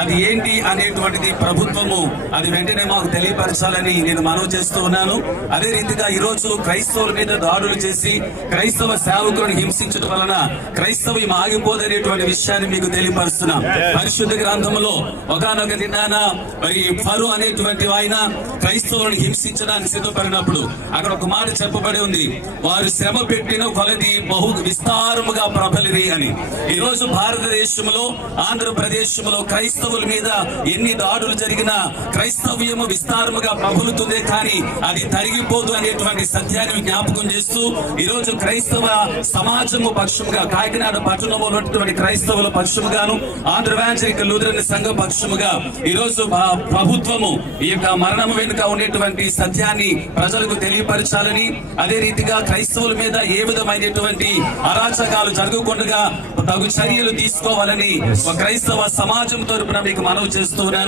అది ఏంటి అనేటువంటిది ప్రభుత్వము అది వెంటనే మాకు తెలియపరచాలని నేను మనవి చేస్తూ ఉన్నాను. అదే రీతిగా ఈ రోజు క్రైస్తవుల మీద దాడులు చేసి క్రైస్తవ సేవకులను హింసించడం వలన క్రైస్తవం ఆగిపోదనేటువంటి విషయాన్ని మీకు తెలియపరుస్తున్నాం. పరిశుద్ధ గ్రంథంలో ఒకానొక దినాన మరి ఫరో అనేటువంటి ఆయన క్రైస్తవులను హింసించడానికి సిద్ధపడినప్పుడు అక్కడ ఒక మాట చెప్పబడి ఉంది, వారు శ్రమ పెట్టిన కొలది బహు విస్తారముగా ప్రబలిరి అని. ఈ రోజు భారతదేశంలో ఆంధ్రప్రదేశంలో క్రైస్తవుల మీద ఎన్ని దాడులు జరిగినా క్రైస్తవ్యము విస్తారముగా ప్రబలుతుందే కానీ అది తరిగిపోదు అనేటువంటి సత్యాన్ని జ్ఞాపకం చేస్తూ ఈ రోజు క్రైస్తవ సమాజము పక్షముగా కాకినాడ పట్టణంలో ఉన్నటువంటి క్రైస్తవుల పక్షముగాను ఆంధ్రవాంచరిక లూథరన్ సంఘ పక్షముగా ఈ రోజు ప్రభుత్వము ఈ యొక్క మరణం వెనుక ఉండేటువంటి సత్యాన్ని ప్రజలకు తెలియపరచాలని, అదే రీతిగా క్రైస్తవుల మీద ఏ విధమైనటువంటి అరాచకాలు జరగకుండా తగు చర్యలు తీసుకోవాలని క్రైస్తవ సమాజం తరపున మీకు మనవి చేస్తున్నాను.